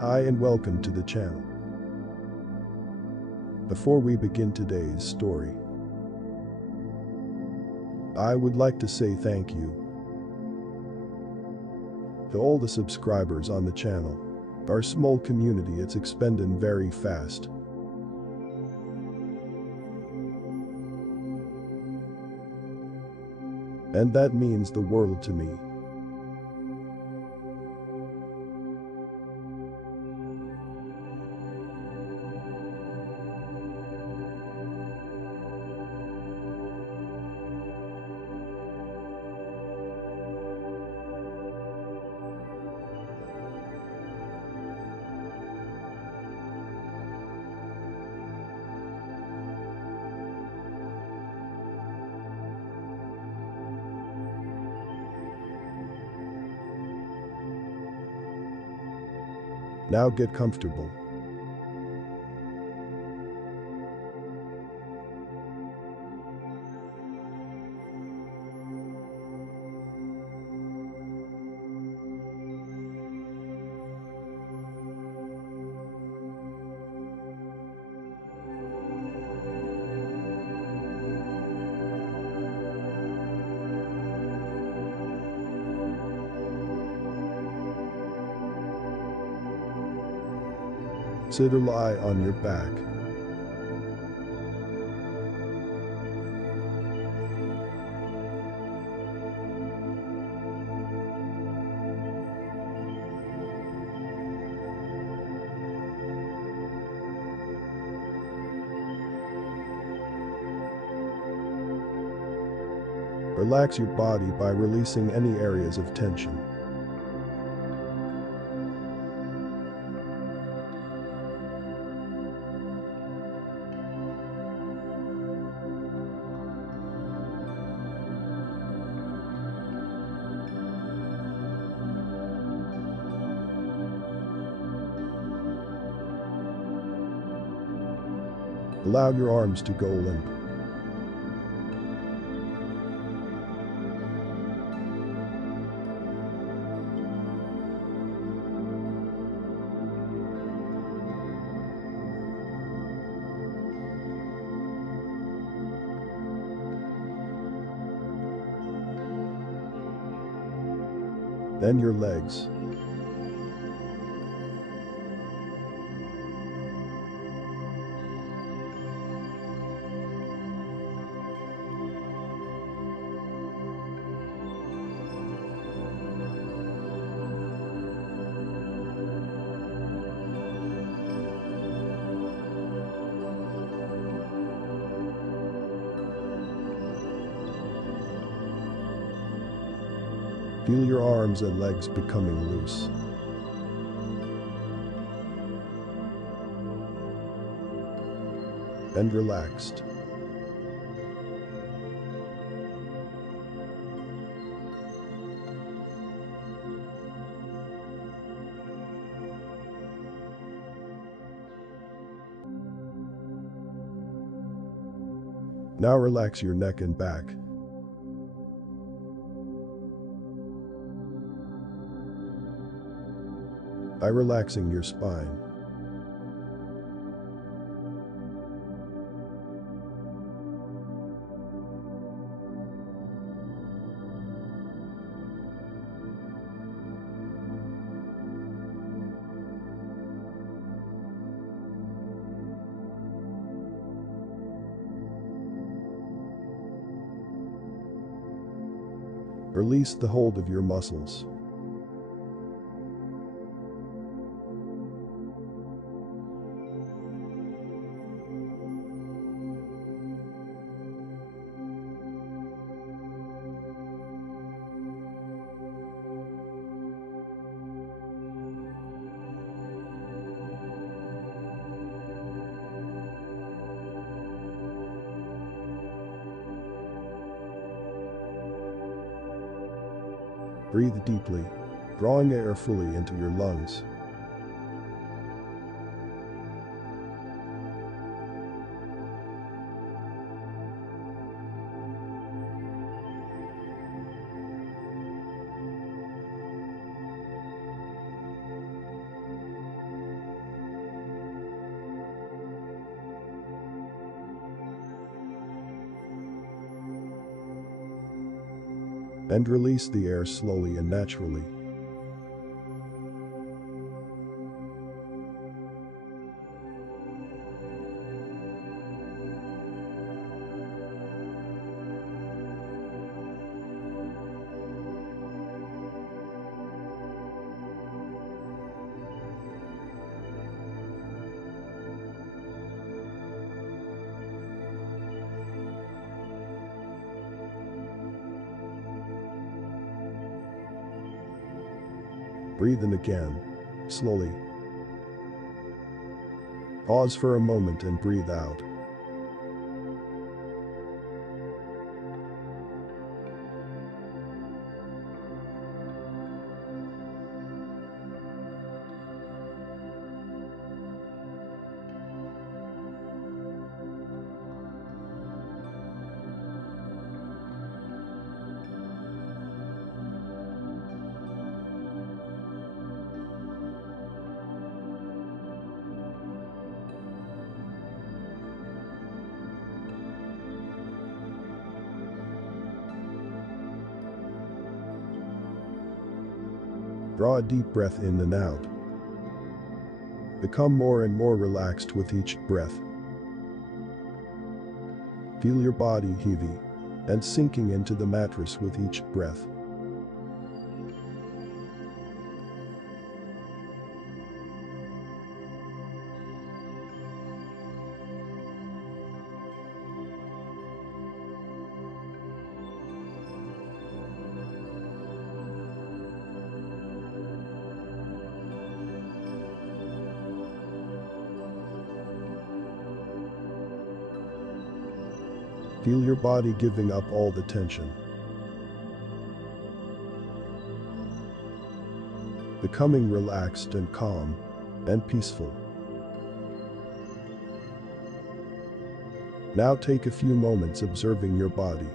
Hi and welcome to the channel. Before we begin today's story, I would like to say thank you to all the subscribers on the channel. Our small community, it's expanding very fast. And that means the world to me. Now get comfortable. Sit or lie on your back. Relax your body by releasing any areas of tension. Allow your arms to go limp. Then your legs. Feel your arms and legs becoming loose. And relaxed. Now relax your neck and back. By relaxing your spine. Release the hold of your muscles. Breathe deeply, drawing air fully into your lungs. and release the air slowly and naturally. Breathe in again, slowly. Pause for a moment and breathe out. Draw a deep breath in and out. Become more and more relaxed with each breath. Feel your body heaving and sinking into the mattress with each breath. Feel your body giving up all the tension. Becoming relaxed and calm and peaceful. Now take a few moments observing your body.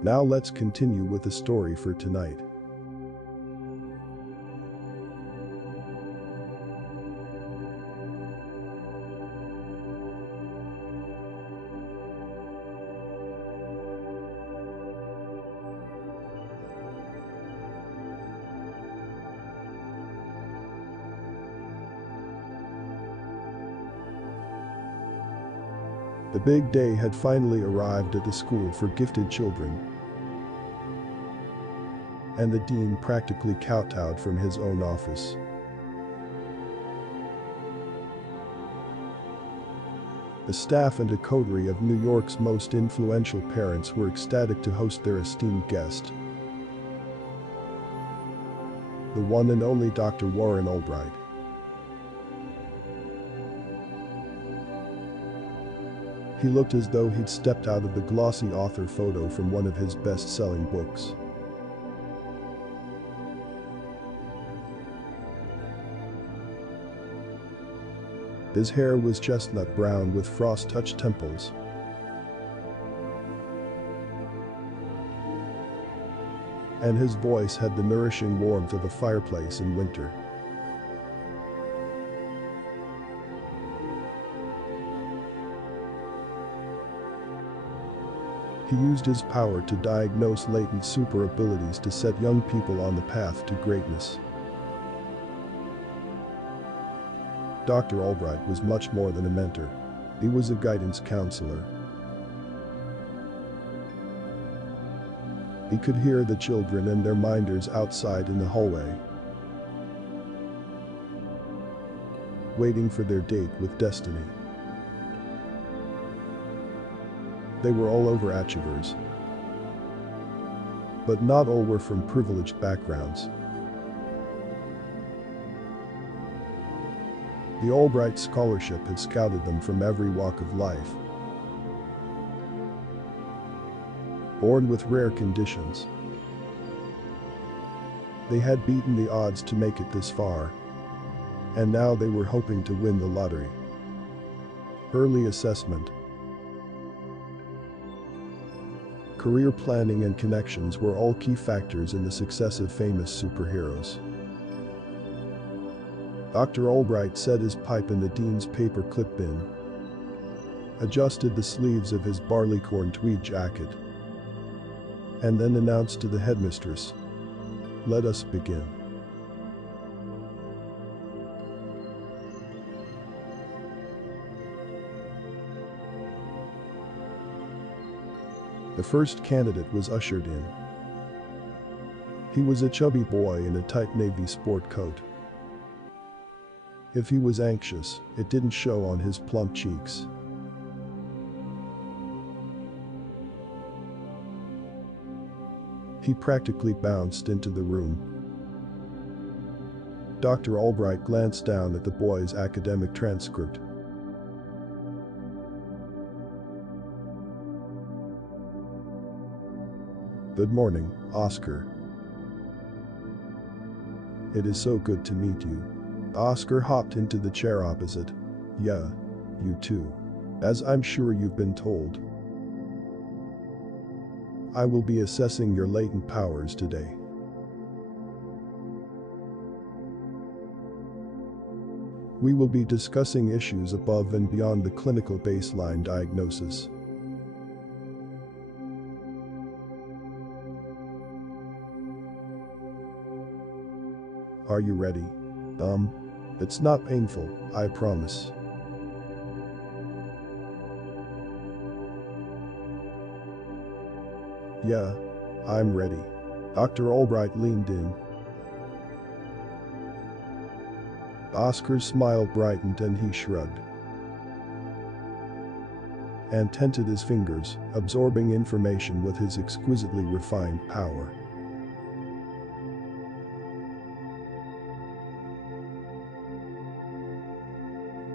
Now let's continue with the story for tonight. The big day had finally arrived at the school for gifted children, and the dean practically kowtowed from his own office. The staff and a coterie of New York's most influential parents were ecstatic to host their esteemed guest, the one and only Dr. Warren Albright. He looked as though he'd stepped out of the glossy author photo from one of his best-selling books. His hair was chestnut brown with frost-touched temples, and his voice had the nourishing warmth of a fireplace in winter. He used his power to diagnose latent super abilities to set young people on the path to greatness. Dr. Albright was much more than a mentor. He was a guidance counselor. He could hear the children and their minders outside in the hallway, waiting for their date with destiny. They were all overachievers, but not all were from privileged backgrounds. The Albright scholarship had scouted them from every walk of life. Born with rare conditions, they had beaten the odds to make it this far, and now they were hoping to win the lottery. Early assessment, career planning and connections were all key factors in the success of famous superheroes. Dr. Albright set his pipe in the dean's paper clip bin, adjusted the sleeves of his barleycorn tweed jacket, and then announced to the headmistress, "Let us begin." The first candidate was ushered in. He was a chubby boy in a tight navy sport coat. If he was anxious, it didn't show on his plump cheeks. He practically bounced into the room. Dr. Albright glanced down at the boy's academic transcript. "Good morning, Oscar. It is so good to meet you." Oscar hopped into the chair opposite. "Yeah, you too. As I'm sure you've been told, I will be assessing your latent powers today. We will be discussing issues above and beyond the clinical baseline diagnosis. Are you ready? It's not painful, I promise." "Yeah, I'm ready." Dr. Albright leaned in. Oscar's smile brightened and he shrugged and tented his fingers, absorbing information with his exquisitely refined power.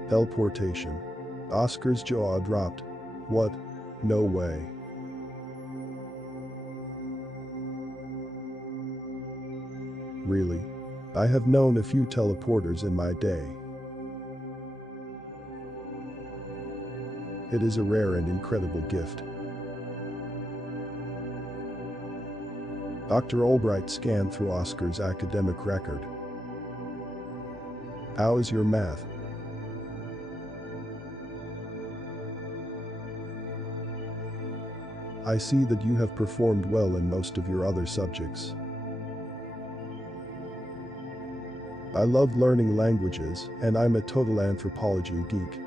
Teleportation. Oscar's jaw dropped. "What? No way." "Really? I have known a few teleporters in my day. It is a rare and incredible gift." Dr. Albright scanned through Oscar's academic record. "How is your math?" "I see that you have performed well in most of your other subjects." "I love learning languages, and I'm a total anthropology geek.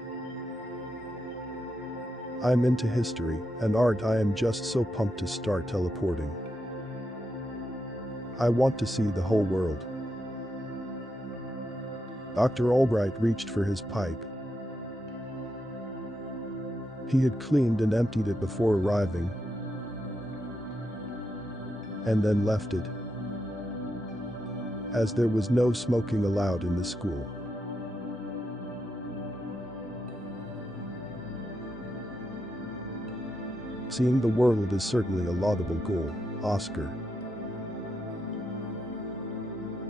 I'm into history and art. I am just so pumped to start teleporting. I want to see the whole world." Dr. Albright reached for his pipe. He had cleaned and emptied it before arriving, and then left it, as there was no smoking allowed in the school. "Seeing the world is certainly a laudable goal, Oscar.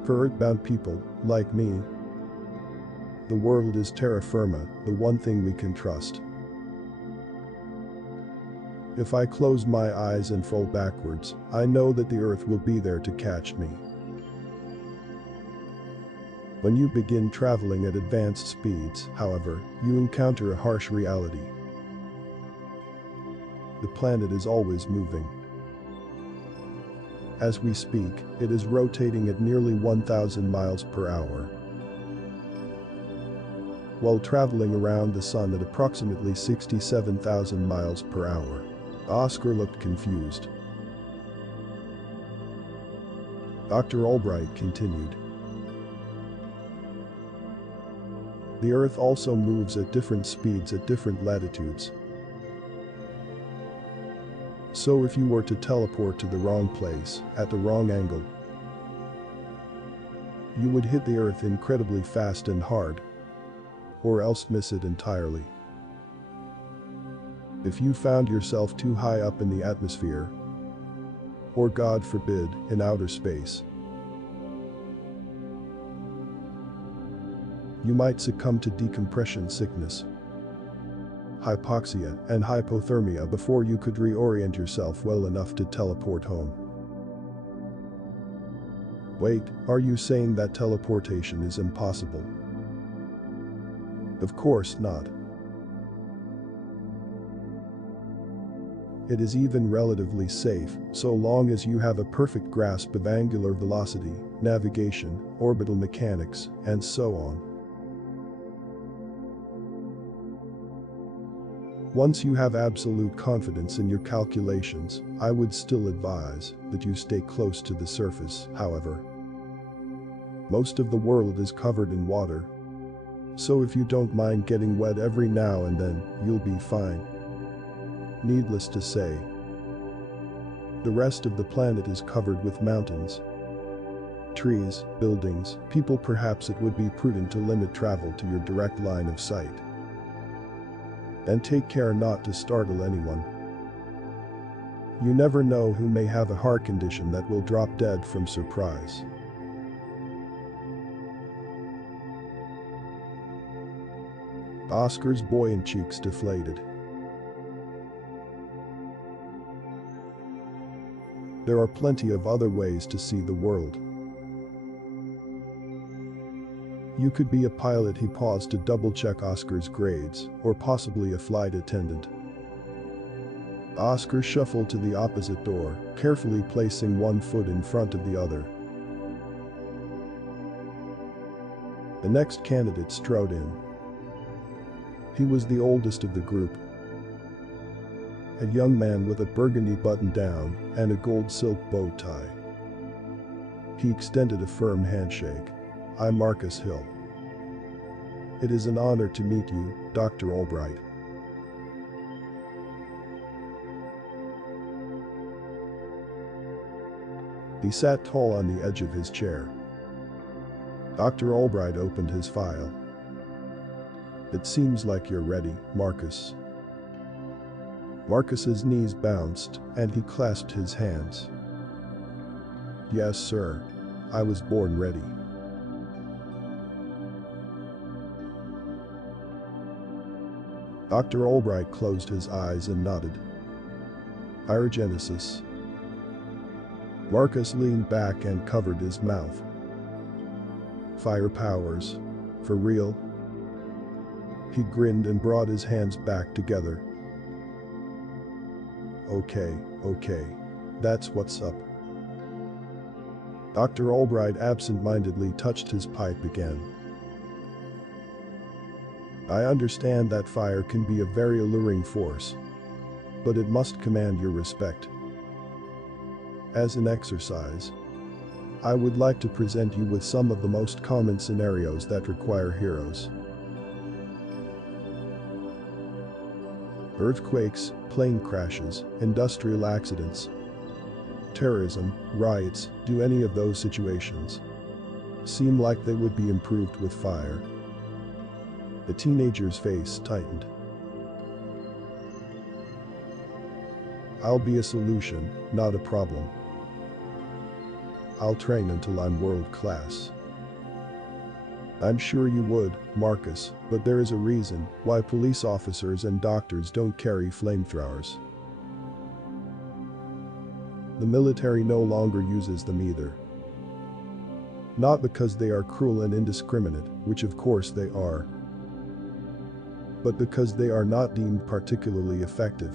For earthbound people, like me, the world is terra firma, the one thing we can trust. If I close my eyes and fall backwards, I know that the earth will be there to catch me. When you begin traveling at advanced speeds, however, you encounter a harsh reality. The planet is always moving. As we speak, it is rotating at nearly 1,000 miles per hour, while traveling around the sun at approximately 67,000 miles per hour. Oscar looked confused. Dr. Albright continued. The Earth also moves at different speeds at different latitudes. So if you were to teleport to the wrong place, at the wrong angle, you would hit the Earth incredibly fast and hard, or else miss it entirely. If you found yourself too high up in the atmosphere, or God forbid, in outer space, you might succumb to decompression sickness, hypoxia, and hypothermia before you could reorient yourself well enough to teleport home. Wait, are you saying that teleportation is impossible? Of course not. It is even relatively safe, so long as you have a perfect grasp of angular velocity, navigation, orbital mechanics, and so on. Once you have absolute confidence in your calculations, I would still advise that you stay close to the surface, however. Most of the world is covered in water, so if you don't mind getting wet every now and then, you'll be fine. Needless to say, the rest of the planet is covered with mountains, trees, buildings, people. Perhaps it would be prudent to limit travel to your direct line of sight. And take care not to startle anyone. You never know who may have a heart condition that will drop dead from surprise. Oscar's buoyant cheeks deflated. There are plenty of other ways to see the world. You could be a pilot. He paused to double-check Oscar's grades, or possibly a flight attendant. Oscar shuffled to the opposite door, carefully placing one foot in front of the other. The next candidate strode in. He was the oldest of the group, a young man with a burgundy button-down and a gold silk bow tie. He extended a firm handshake. I'm Marcus Hill. It is an honor to meet you, Dr. Albright. He sat tall on the edge of his chair. Dr. Albright opened his file. It seems like you're ready, Marcus. Marcus's knees bounced, and he clasped his hands. Yes, sir. I was born ready. Dr. Albright closed his eyes and nodded. Pyrogenesis. Marcus leaned back and covered his mouth. Fire powers. For real? He grinned and brought his hands back together. Okay. That's what's up. Dr. Albright absent-mindedly touched his pipe again. I understand that fire can be a very alluring force, but it must command your respect. As an exercise, I would like to present you with some of the most common scenarios that require heroes. Earthquakes, plane crashes, industrial accidents, terrorism, riots. Do any of those situations seem like they would be improved with fire? The teenager's face tightened. I'll be a solution, not a problem. I'll train until I'm world class. I'm sure you would, Marcus, but there is a reason why police officers and doctors don't carry flamethrowers. The military no longer uses them either. Not because they are cruel and indiscriminate, which of course they are, but because they are not deemed particularly effective.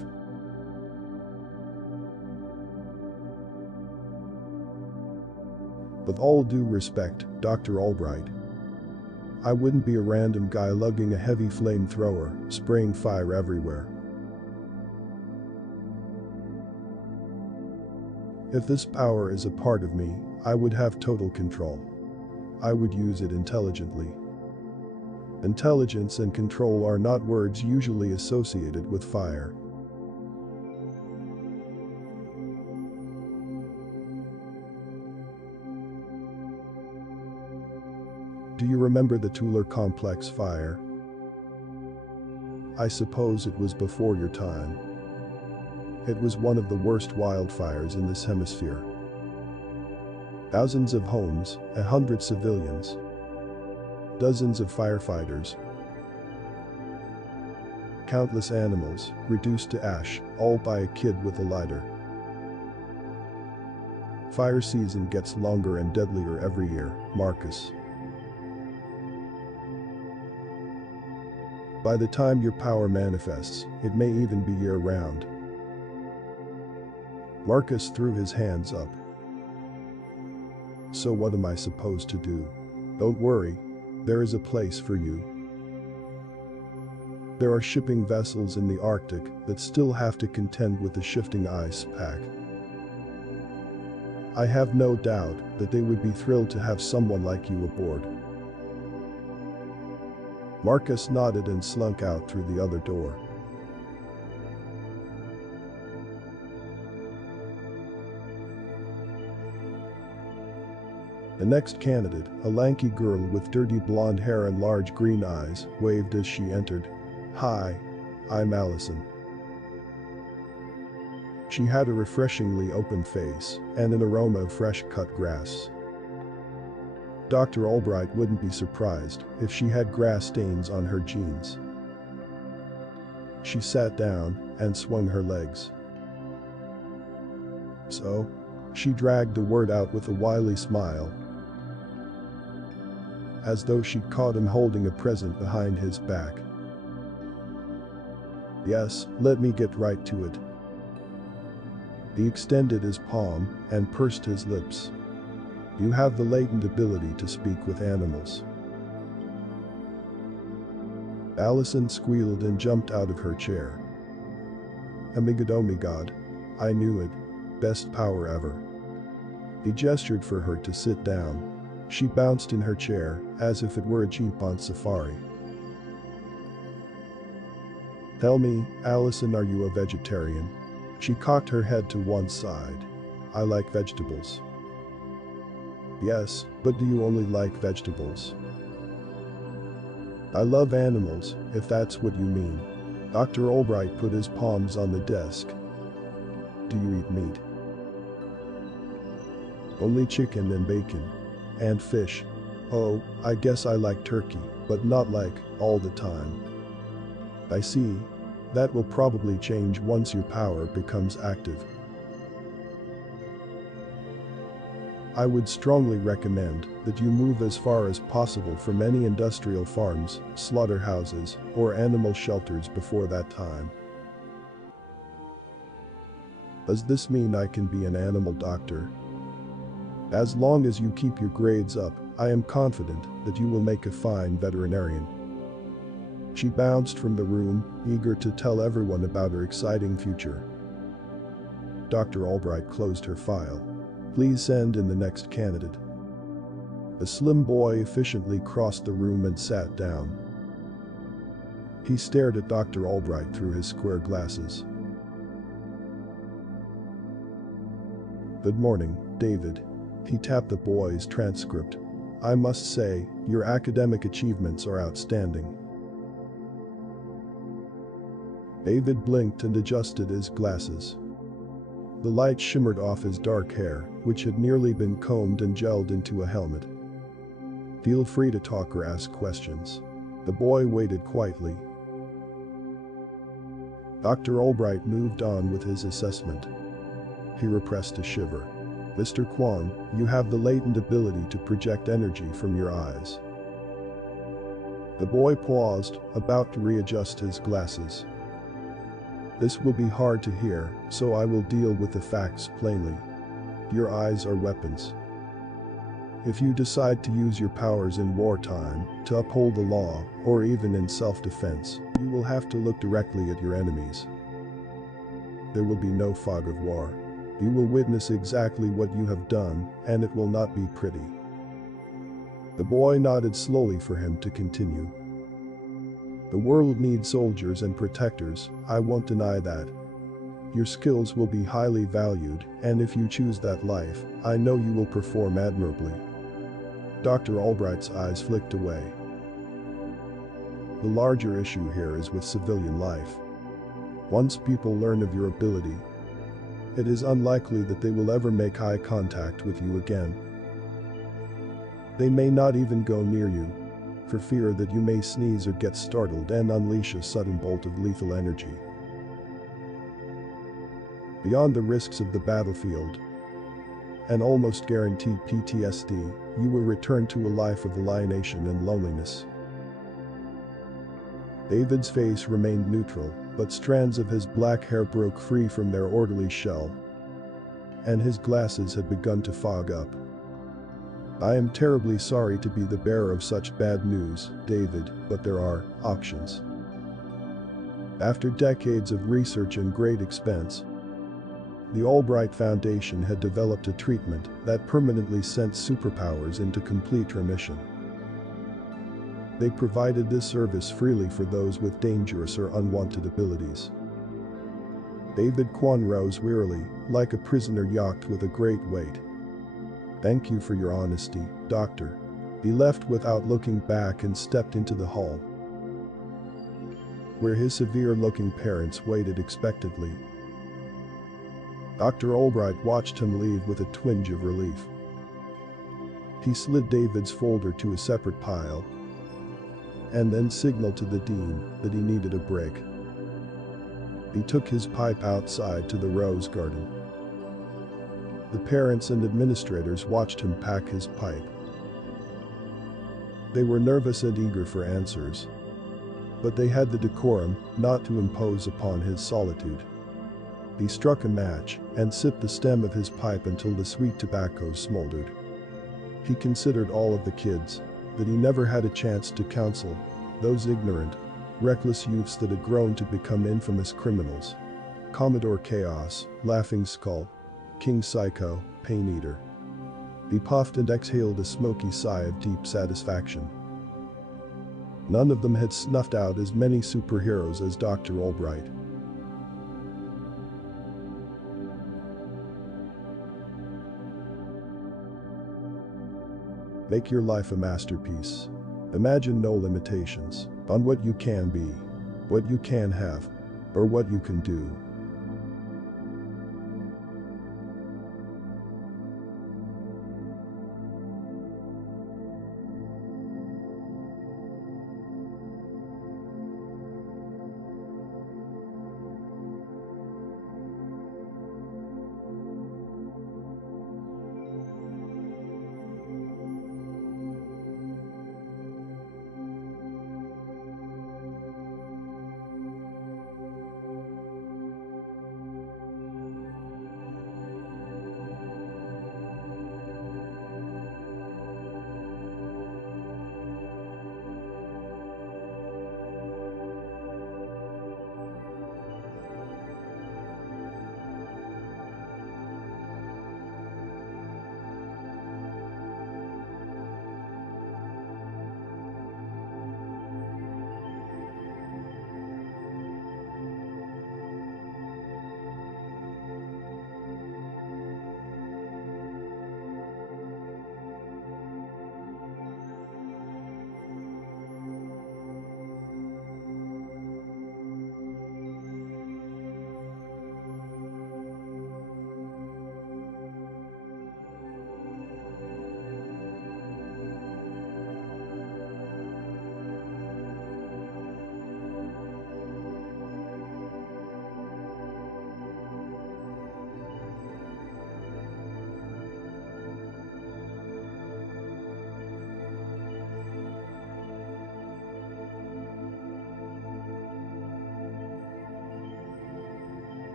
With all due respect, Dr. Albright, I wouldn't be a random guy lugging a heavy flamethrower, spraying fire everywhere. If this power is a part of me, I would have total control. I would use it intelligently. Intelligence and control are not words usually associated with fire. Do you remember the Tuller Complex fire? I suppose it was before your time. It was one of the worst wildfires in this hemisphere. Thousands of homes, 100 civilians, dozens of firefighters, countless animals reduced to ash, all by a kid with a lighter. Fire season gets longer and deadlier every year, Marcus. By the time your power manifests, it may even be year-round. Marcus threw his hands up. So what am I supposed to do? Don't worry, there is a place for you. There are shipping vessels in the Arctic that still have to contend with the shifting ice pack. I have no doubt that they would be thrilled to have someone like you aboard. Marcus nodded and slunk out through the other door. The next candidate, a lanky girl with dirty blonde hair and large green eyes, waved as she entered. "Hi, I'm Alison." She had a refreshingly open face and an aroma of fresh-cut grass. Dr. Albright wouldn't be surprised if she had grass stains on her jeans. She sat down and swung her legs. "So?" She dragged the word out with a wily smile, as though she'd caught him holding a present behind his back. "Yes, let me get right to it." He extended his palm and pursed his lips. "You have the latent ability to speak with animals." Alison squealed and jumped out of her chair. "Amigadomigod, I knew it. Best power ever." He gestured for her to sit down. She bounced in her chair, as if it were a jeep on safari. "Tell me, Alison, are you a vegetarian?" She cocked her head to one side. "I like vegetables." "Yes, but do you only like vegetables?" "I love animals, if that's what you mean." Dr. Albright put his palms on the desk. "Do you eat meat?" "Only chicken and bacon. And fish. Oh, I guess I like turkey, but not like, all the time." "I see. That will probably change once your power becomes active." "I would strongly recommend that you move as far as possible from any industrial farms, slaughterhouses, or animal shelters before that time." "Does this mean I can be an animal doctor?" "As long as you keep your grades up, I am confident that you will make a fine veterinarian." She bounced from the room, eager to tell everyone about her exciting future. Dr. Albright closed her file. "Please send in the next candidate." A slim boy efficiently crossed the room and sat down. He stared at Dr. Albright through his square glasses. "Good morning, David." He tapped the boy's transcript. "I must say, your academic achievements are outstanding." David blinked and adjusted his glasses. The light shimmered off his dark hair, which had nearly been combed and gelled into a helmet. "Feel free to talk or ask questions." The boy waited quietly. Dr. Albright moved on with his assessment. He repressed a shiver. "Mr. Kwan, you have the latent ability to project energy from your eyes." The boy paused, about to readjust his glasses. "This will be hard to hear, so I will deal with the facts plainly. Your eyes are weapons. If you decide to use your powers in wartime, to uphold the law, or even in self-defense, you will have to look directly at your enemies. There will be no fog of war. You will witness exactly what you have done, and it will not be pretty." The boy nodded slowly for him to continue. "The world needs soldiers and protectors, I won't deny that. Your skills will be highly valued, and if you choose that life, I know you will perform admirably." Dr. Albright's eyes flicked away. "The larger issue here is with civilian life. Once people learn of your ability, it is unlikely that they will ever make eye contact with you again. They may not even go near you, for fear that you may sneeze or get startled and unleash a sudden bolt of lethal energy. Beyond the risks of the battlefield and almost guaranteed PTSD, you will return to a life of alienation and loneliness." David's face remained neutral, but strands of his black hair broke free from their orderly shell, and his glasses had begun to fog up. "I am terribly sorry to be the bearer of such bad news, David, but there are options." After decades of research and great expense, the Albright Foundation had developed a treatment that permanently sent superpowers into complete remission. They provided this service freely for those with dangerous or unwanted abilities. David Kwan rose wearily, like a prisoner yacked with a great weight. "Thank you for your honesty, Doctor." He left without looking back and stepped into the hall, where his severe-looking parents waited expectantly. Dr. Albright watched him leave with a twinge of relief. He slid David's folder to a separate pile, and then signaled to the dean that he needed a break. He took his pipe outside to the rose garden. The parents and administrators watched him pack his pipe. They were nervous and eager for answers, but they had the decorum not to impose upon his solitude. He struck a match and sipped the stem of his pipe until the sweet tobacco smoldered. He considered all of the kids that he never had a chance to counsel, those ignorant, reckless youths that had grown to become infamous criminals. Commodore Chaos, Laughing Skull, King Psycho, Pain Eater. He puffed and exhaled a smoky sigh of deep satisfaction. None of them had snuffed out as many superheroes as Dr. Albright. Make your life a masterpiece. Imagine no limitations on what you can be, what you can have, or what you can do.